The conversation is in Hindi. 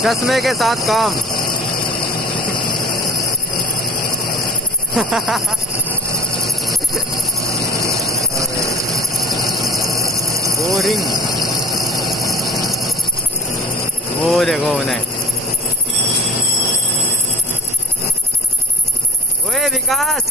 चश्मे के साथ काम। बोरिंग। वो देखो उन्हें। ओए विकास।